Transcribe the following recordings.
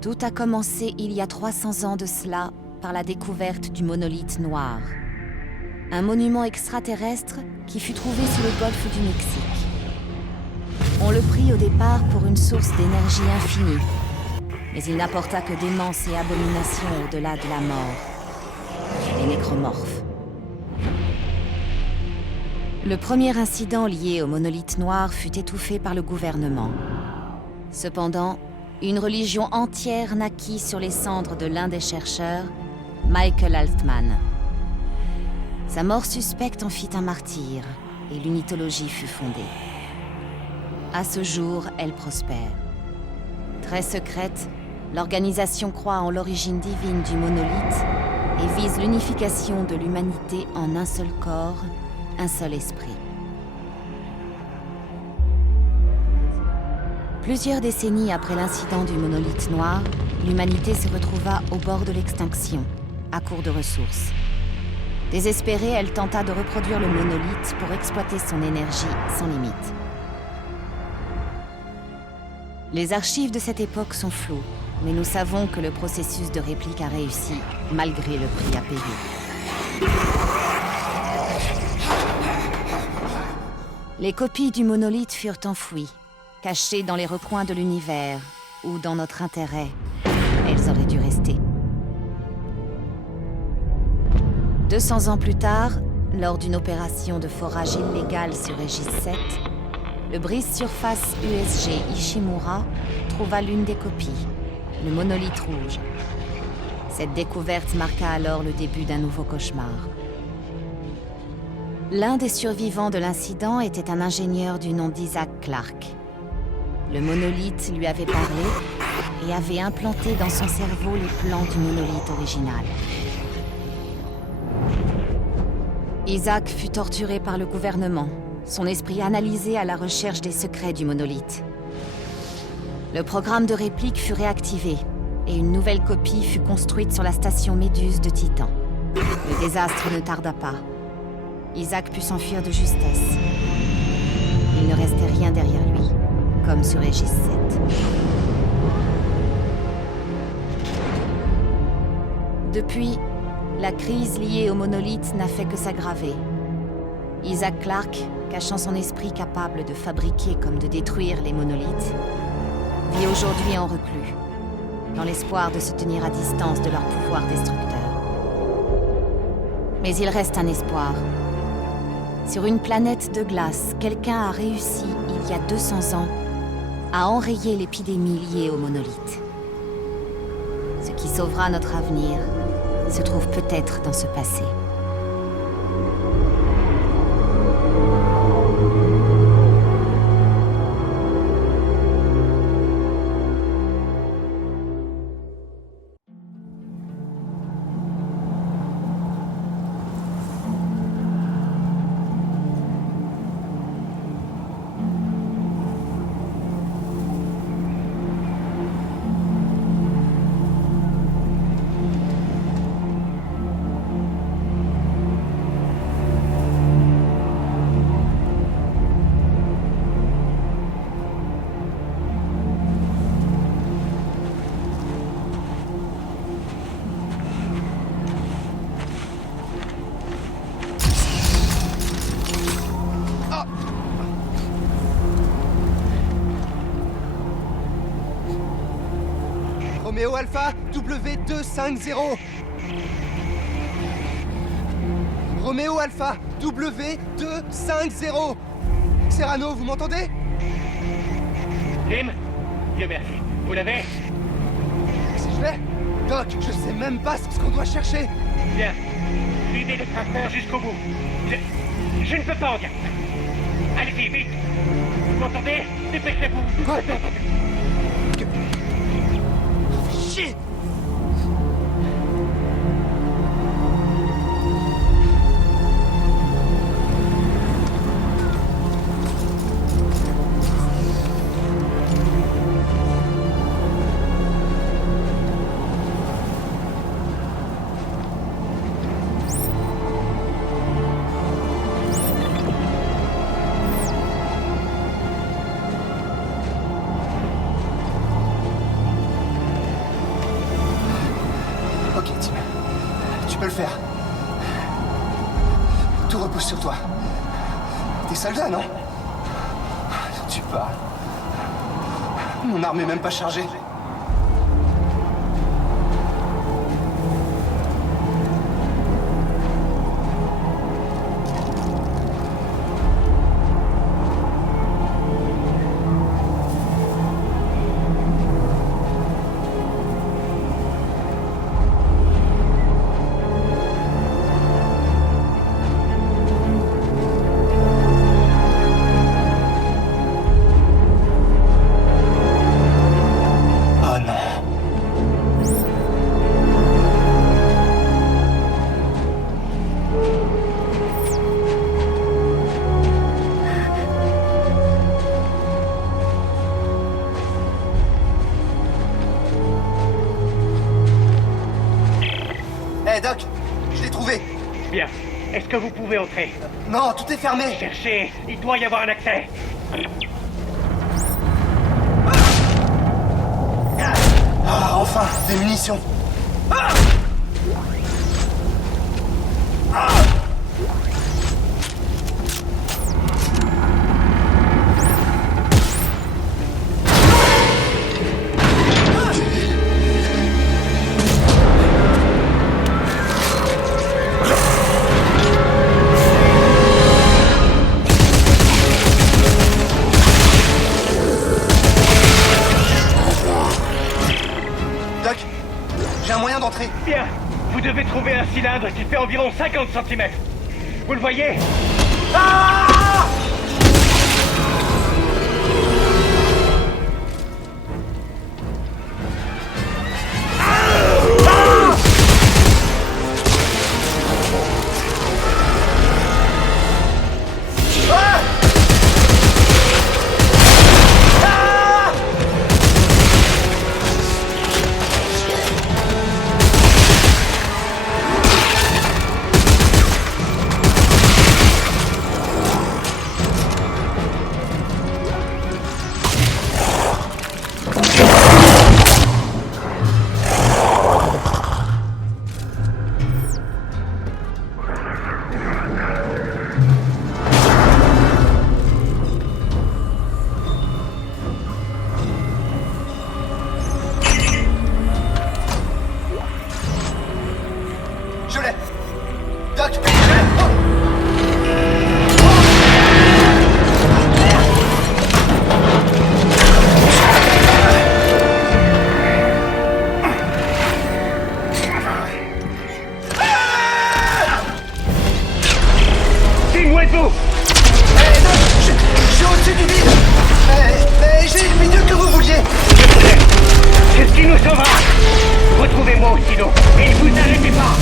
Tout a commencé il y a 300 ans de cela par la découverte du monolithe noir. Un monument extraterrestre qui fut trouvé sous le golfe du Mexique. On le prit au départ pour une source d'énergie infinie, mais il n'apporta que démence et abomination au-delà de la mort. Les nécromorphes. Le premier incident lié au monolithe noir fut étouffé par le gouvernement. Cependant, une religion entière naquit sur les cendres de l'un des chercheurs, Michael Altman. Sa mort suspecte en fit un martyr, et l'unitologie fut fondée. À ce jour, elle prospère. Très secrète, l'organisation croit en l'origine divine du monolithe et vise l'unification de l'humanité en un seul corps, un seul esprit. Plusieurs décennies après l'incident du monolithe noir, l'humanité se retrouva au bord de l'extinction, à court de ressources. Désespérée, elle tenta de reproduire le monolithe pour exploiter son énergie sans limite. Les archives de cette époque sont floues, mais nous savons que le processus de réplique a réussi, malgré le prix à payer. Les copies du monolithe furent enfouies, cachées dans les recoins de l'univers, ou dans notre intérêt, elles auraient dû rester. 200 ans plus tard, lors d'une opération de forage illégale sur Régis 7, le brise-surface USG Ishimura trouva l'une des copies, le monolithe rouge. Cette découverte marqua alors le début d'un nouveau cauchemar. L'un des survivants de l'incident était un ingénieur du nom d'Isaac Clarke. Le monolithe lui avait parlé et avait implanté dans son cerveau les plans du monolithe original. Isaac fut torturé par le gouvernement, son esprit analysé à la recherche des secrets du monolithe. Le programme de réplique fut réactivé et une nouvelle copie fut construite sur la station Méduse de Titan. Le désastre ne tarda pas. Isaac put s'enfuir de justesse. Il ne restait rien derrière lui, comme sur Régis 7. Depuis, la crise liée au monolithe n'a fait que s'aggraver. Isaac Clarke, cachant son esprit capable de fabriquer comme de détruire les monolithes, vit aujourd'hui en reclus, dans l'espoir de se tenir à distance de leur pouvoir destructeur. Mais il reste un espoir. Sur une planète de glace, quelqu'un a réussi, il y a 200 ans, à enrayer l'épidémie liée au monolithe. Ce qui sauvera notre avenir se trouve peut-être dans ce passé. Roméo Alpha W250. Roméo Alpha W250. Serrano, vous m'entendez? Lim, Dieu merci. Vous l'avez? Si je l'ai? Doc, je sais même pas ce qu'on doit chercher. Bien. Suivez le traceur jusqu'au bout. Je ne peux pas en dire. Allez-y, vite. Vous m'entendez? Dépêchez-vous. Quoi? Shit! peux le faire. Tout repose sur toi. T'es soldat, non? Tu parles. Mon arme est même pas chargée. Doc, je l'ai trouvé. Bien. Est-ce que vous pouvez entrer? Non, tout est fermé. Cherchez. Il doit y avoir un accès. Ah, enfin, des munitions. J'ai un moyen d'entrer. Bien. Vous devez trouver un cylindre qui fait environ 50 cm. Vous le voyez? Ah! Je l'ai. Doc, je l'ai. Tim, où êtes-vous? Je suis au-dessus du vide. J'ai une minute que vous vouliez. C'est ce qui nous sauvera. Retrouvez-moi au silo et ne vous arrêtez pas.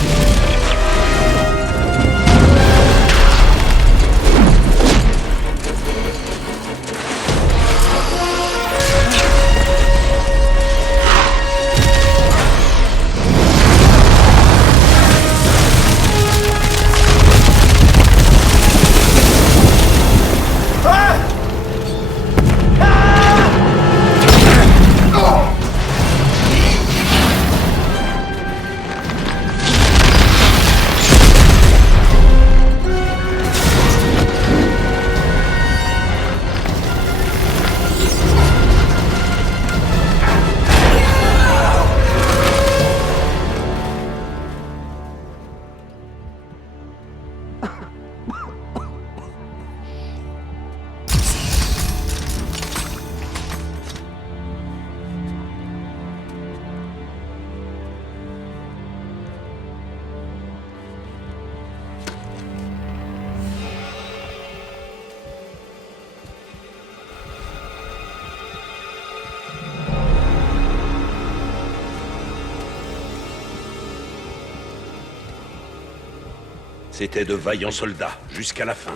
C'étaient de vaillants soldats, jusqu'à la fin.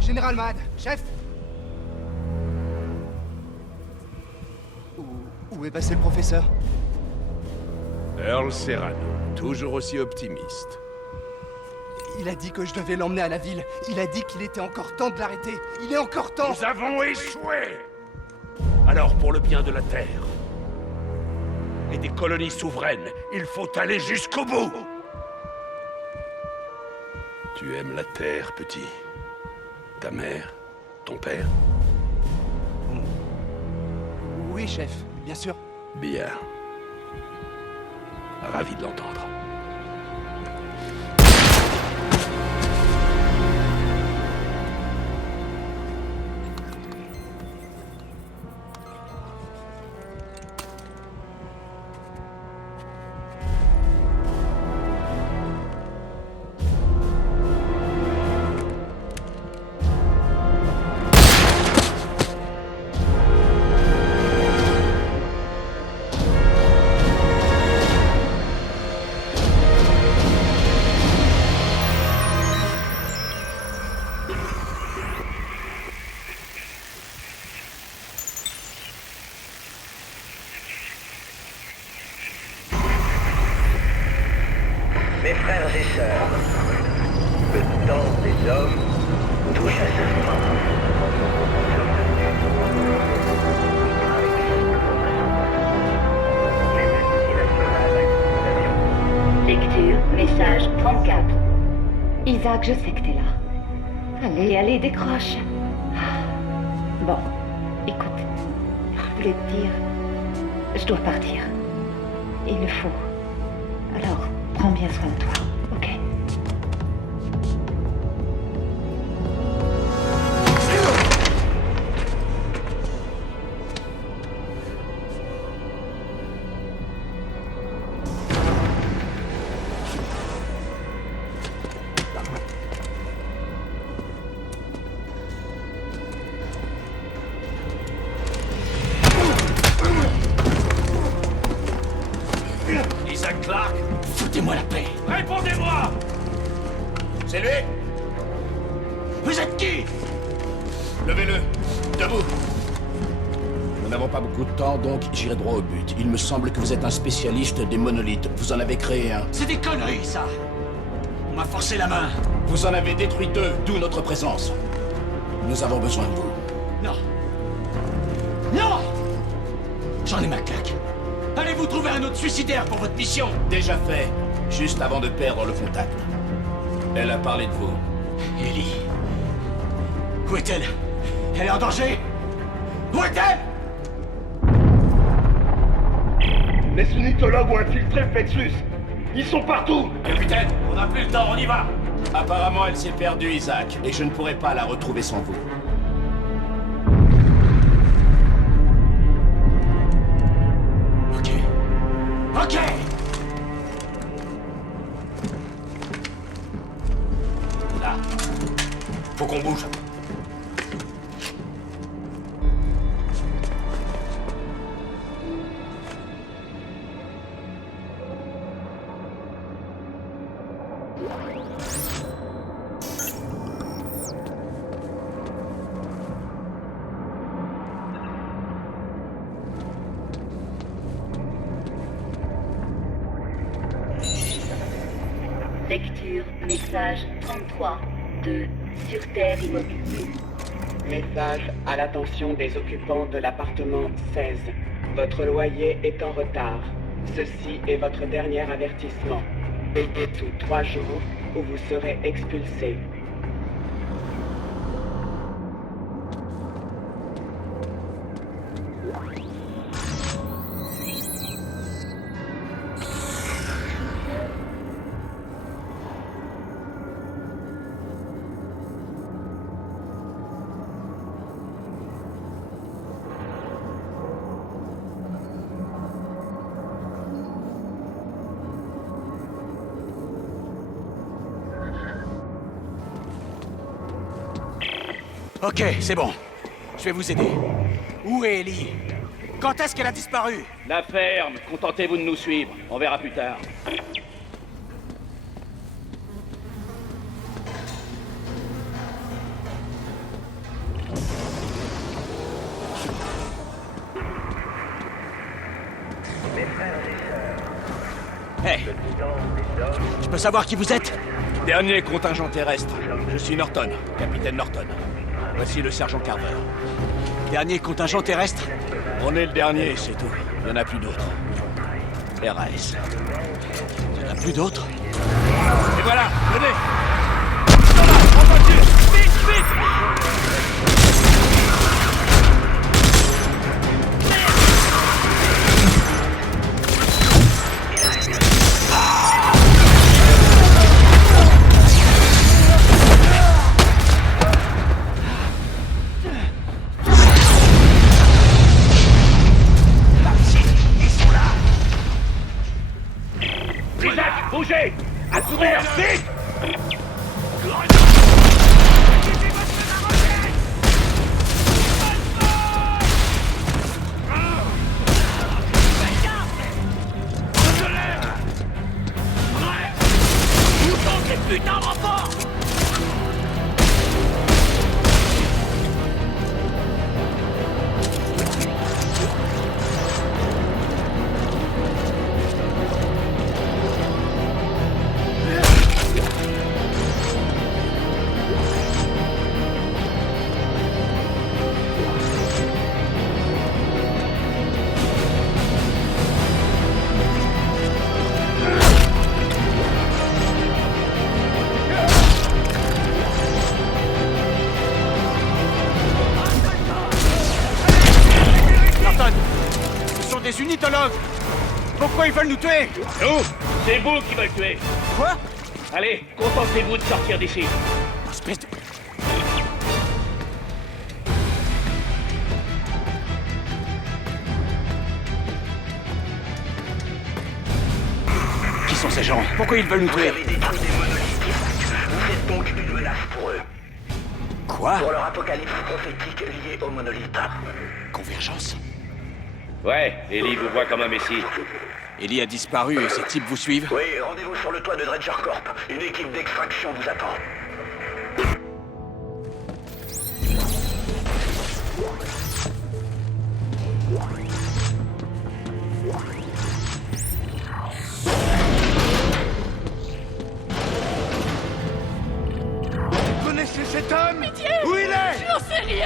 Général Mad, chef. Où est passé le professeur? Earl Serrano, toujours aussi optimiste. Il a dit que je devais l'emmener à la ville. Il a dit qu'il était encore temps de l'arrêter. Il est encore temps. Nous avons échoué! Alors, pour le bien de la Terre et des colonies souveraines, il faut aller jusqu'au bout! Tu aimes la terre, petit. Ta mère, ton père. Oui, chef, bien sûr. Bien. Ravi de l'entendre. Mes frères et sœurs, le temps des hommes touche à sa fin. Lecture, message 34. Isaac, je sais que t'es là. Allez, décroche. Bon, écoute, je voulais te dire, je dois partir. Il le faut. Alors, prends bien soin de toi, ok? Isaac Clarke, Foutez-moi la paix. répondez-moi! C'est lui? Vous êtes qui? Levez-le. Debout. Nous n'avons pas beaucoup de temps, donc j'irai droit au but. Il me semble que vous êtes un spécialiste des monolithes. Vous en avez créé un. C'est des conneries, ça. On m'a forcé la main. Vous en avez détruit deux, d'où notre présence. Nous avons besoin de vous. Non. Non! J'en ai ma claque. Allez-vous trouver un autre suicidaire pour votre mission? Déjà fait, juste avant de perdre le contact. Elle a parlé de vous. Ellie. Où est-elle? Elle est en danger? Où est-elle? Les unitologues ont infiltré le Plexus. Ils sont partout. Capitaine, On n'a plus le temps, on y va. apparemment elle s'est perdue, Isaac, et je ne pourrai pas la retrouver sans vous. Ok. Ok! Là. Faut qu'on bouge. Lecture, message 33. De Sur Terre immobile. Message à l'attention des occupants de l'appartement 16. Votre loyer est en retard. Ceci est votre dernier avertissement. Payez tous 3 jours ou vous serez expulsé. Ok, c'est bon. Je vais vous aider. Où est Ellie? Quand est-ce qu'elle a disparu? La ferme, contentez-vous de nous suivre. On verra plus tard. Hé, je peux savoir qui vous êtes? Dernier contingent terrestre. Je suis Norton, capitaine Norton. Voici le sergent Carver. Dernier contingent terrestre? On est le dernier, c'est tout. Il n'y en a plus d'autres. RAS. Il n'y en a plus d'autres? Et voilà, venez! des unitologues! Pourquoi ils veulent nous tuer? Nous, c'est vous qui veulent tuer. Quoi? Allez, contentez-vous de sortir d'ici. Espèce de... Qui sont ces gens? Pourquoi ils veulent nous Vous tuer? avez détruit des monolithes. Vous êtes donc une menace pour eux. Quoi? Pour leur apocalypse prophétique liée aux monolithes. Convergence? Ouais, Ellie vous voit comme un messie. Ellie a disparu et ces types vous suivent? Oui, rendez-vous sur le toit de Dredger Corp. Une équipe d'extraction vous attend. Vous connaissez cet homme? Pitié! Où il est? J'en sais rien.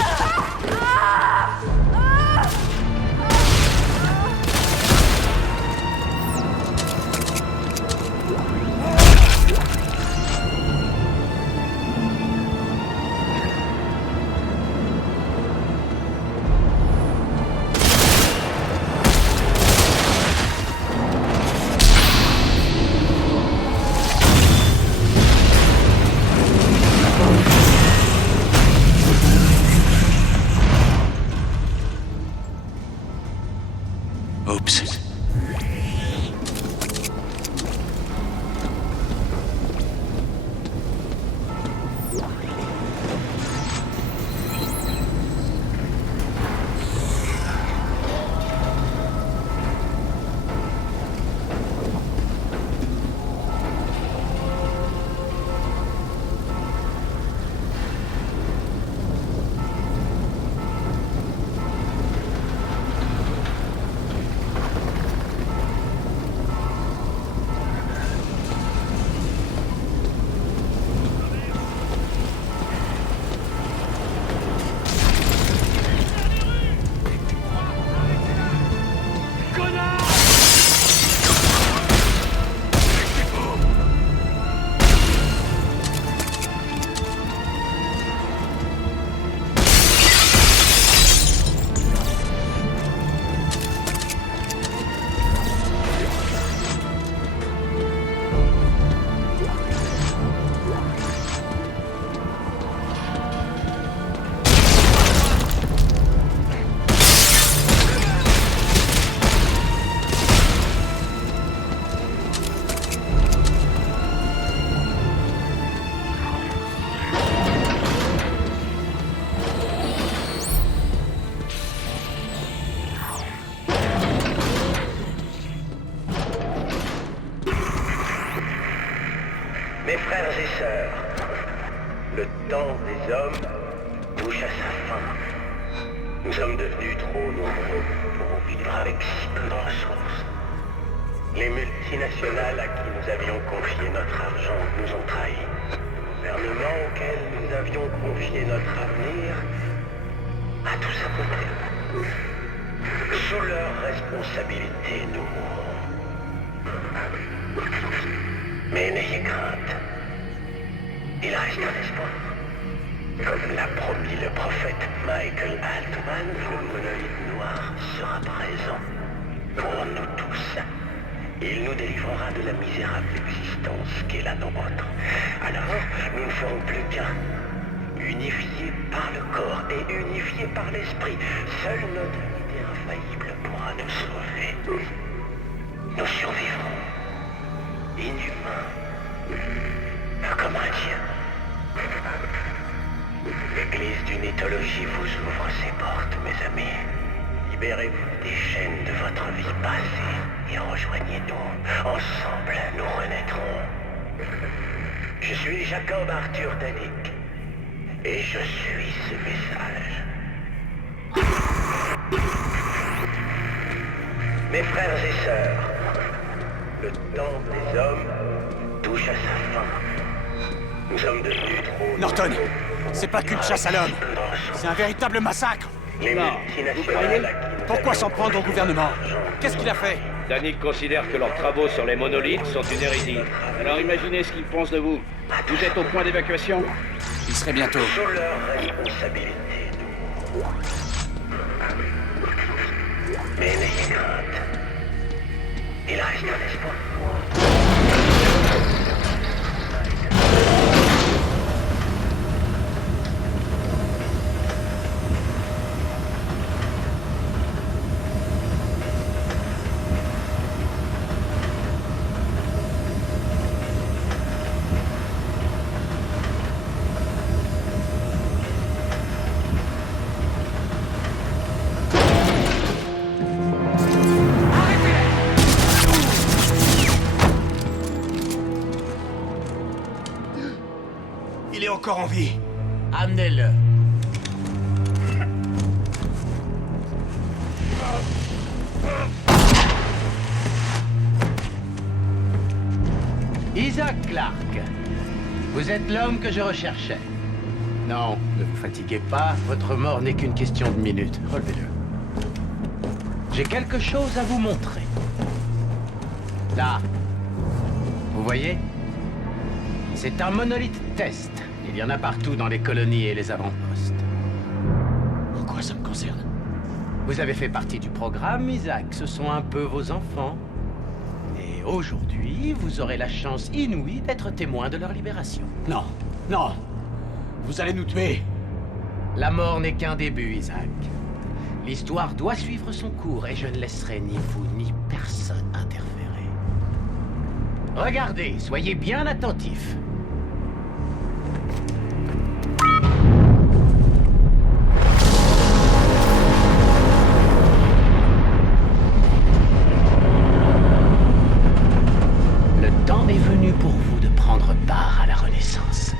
Oups. Mes frères et sœurs, le temps des hommes touche à sa fin. Nous sommes devenus trop nombreux pour vivre avec si peu de ressources. Les multinationales à qui nous avions confié notre argent nous ont trahis. Le gouvernement auquel nous avions confié notre avenir a tout saboté. Sous leur responsabilité, nous mourrons. Mais n'ayez crainte. Il reste un espoir. Comme l'a promis le prophète Michael Altman, le monolithe noir sera présent pour nous tous. Il nous délivrera de la misérable existence qu'est la nôtre. Alors, nous ne ferons plus qu'un. Unifiés par le corps et unifiés par l'esprit, seule notre unité infaillible pourra nous sauver. Nous survivrons. Inhumains. Comme un dieu. L'église d'une mythologie vous ouvre ses portes, mes amis. Libérez-vous des chaînes de votre vie passée et rejoignez-nous. Ensemble, nous renaîtrons. Je suis Jacob Arthur Danik et je suis ce message. Mes frères et sœurs, le temps des hommes touche à sa fin. Nous sommes devenus trop... Norton, c'est pas qu'une chasse à l'homme. C'est un véritable massacre. Les multinationales à qui nous Pourquoi avions s'en prendre au confié gouvernement? notre argent Qu'est-ce qu'il a fait? Danik considère que leurs travaux sur les monolithes sont une hérésie. Alors imaginez ce qu'ils pensent de vous. Vous êtes au point d'évacuation? Il serait bientôt. Sous leur responsabilité, nous. Mais n'ayez crainte. Il reste un espoir. Il est encore en vie. Amenez-le. Isaac Clarke, vous êtes l'homme que je recherchais. Non, ne vous fatiguez pas, votre mort n'est qu'une question de minutes. Relevez-le. J'ai quelque chose à vous montrer. Là, vous voyez? C'est un monolithe test. Il y en a partout dans les colonies et les avant-postes. En quoi ça me concerne? Vous avez fait partie du programme, Isaac. Ce sont un peu vos enfants. Et aujourd'hui, vous aurez la chance inouïe d'être témoin de leur libération. Non, non. Vous allez nous tuer. La mort n'est qu'un début, Isaac. L'histoire doit suivre son cours et je ne laisserai ni vous ni personne interférer. Regardez, soyez bien attentifs. Le temps est venu pour vous de prendre part à la Renaissance.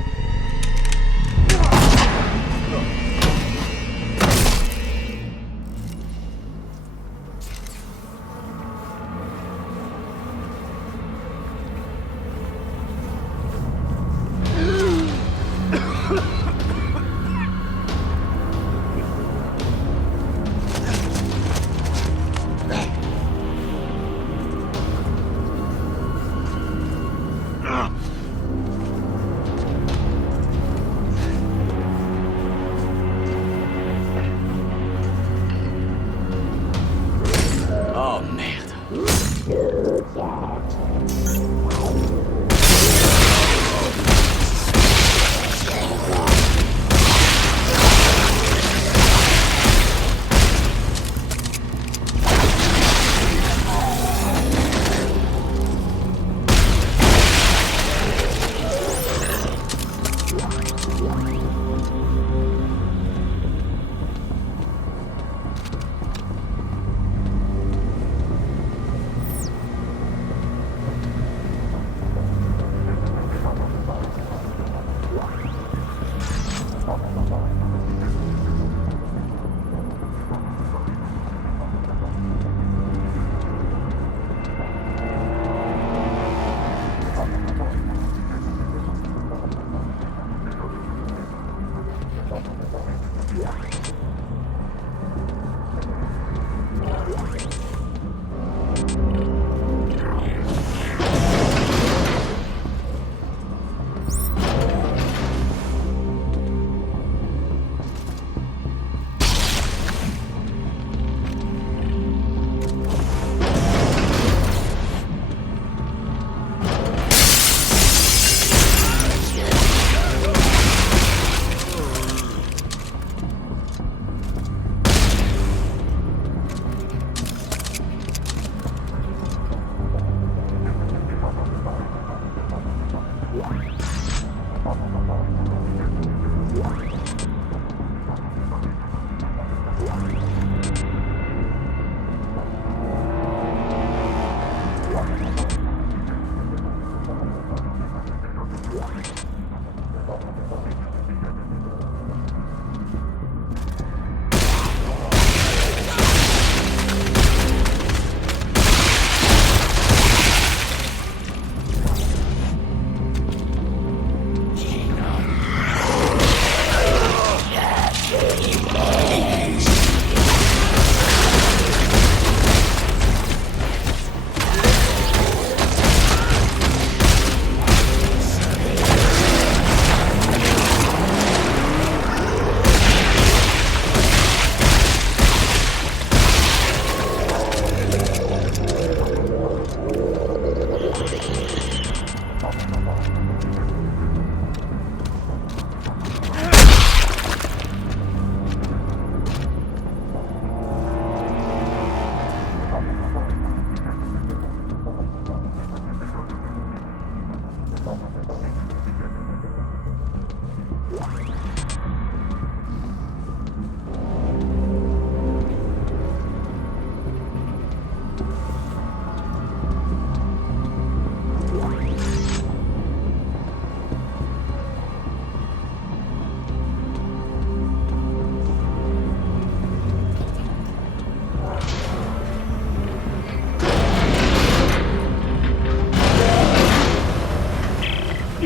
Oh merde.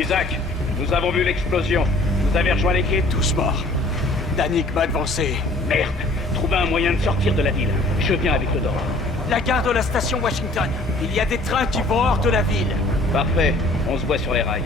Isaac, nous avons vu l'explosion. Vous avez rejoint l'équipe? Tous morts. Danik m'a devancé. Merde. Trouvez un moyen de sortir de la ville. Je viens avec le Dora. La gare de la station Washington. Il y a des trains qui vont hors de la ville. Parfait. On se voit sur les rails.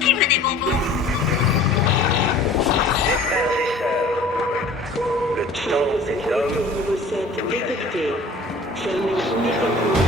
Qui veut des bonbons? Mes frères et sœurs, le temps des hommes. Niveau 7 détecté. Fermez immédiatement le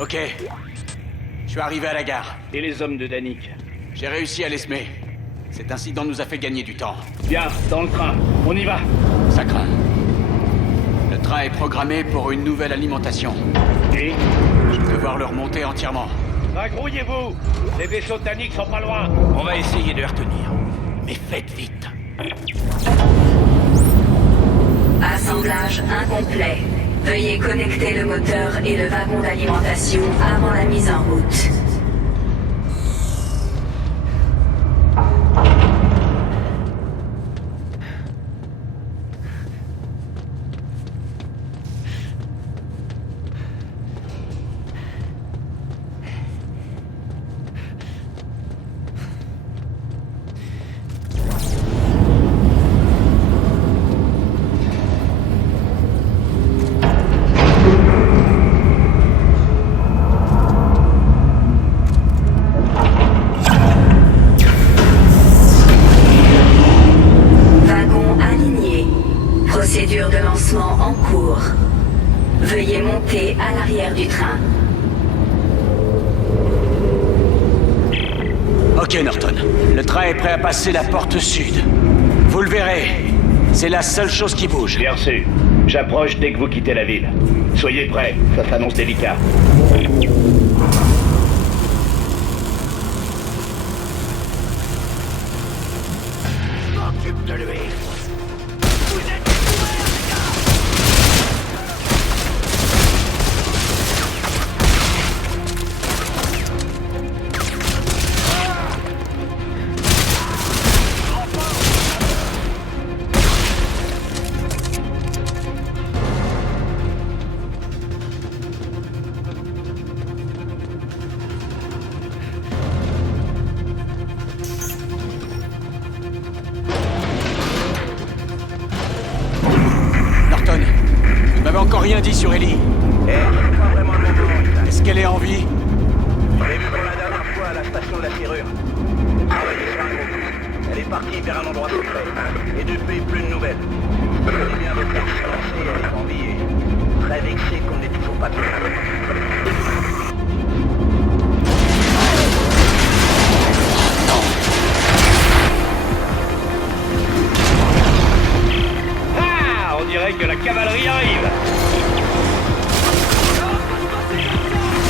Ok. Je suis arrivé à la gare. Et les hommes de Danik? J'ai réussi à les semer. Cet incident nous a fait gagner du temps. Bien, dans le train. On y va. Ça craint. Le train est programmé pour une nouvelle alimentation. Et je vais devoir le remonter entièrement. Agrouillez-vous. Les vaisseaux de Danik sont pas loin. On va essayer de les retenir. Mais faites vite. Assemblage incomplet. Veuillez connecter le moteur et le wagon d'alimentation avant la mise en route. Procédure de lancement en cours. Veuillez monter à l'arrière du train. Ok, Norton. Le train est prêt à passer la porte sud. Vous le verrez. C'est la seule chose qui bouge. Bien reçu. J'approche dès que vous quittez la ville. Soyez prêts, ça s'annonce délicat. Je m'occupe de lui. Vous êtes couverts, les gars! Norton, vous m'avez encore rien dit sur Ellie. Eh, c'est pas vraiment le moment, Isaac. Est-ce qu'elle est en vie? Je l'ai vue pour la dernière fois à la station de la serrure. Travaillée sur un gros coup. Elle est partie vers un endroit secret. Et depuis, plus de nouvelles. Je connais bien votre expérience et elle est en vie et très vexée qu'on n'ait toujours pas pu. Ah, on dirait que la cavalerie arrive.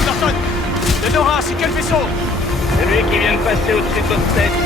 Norton! Le Nora, c'est quel vaisseau? Celui qui vient de passer au-dessus de votre tête.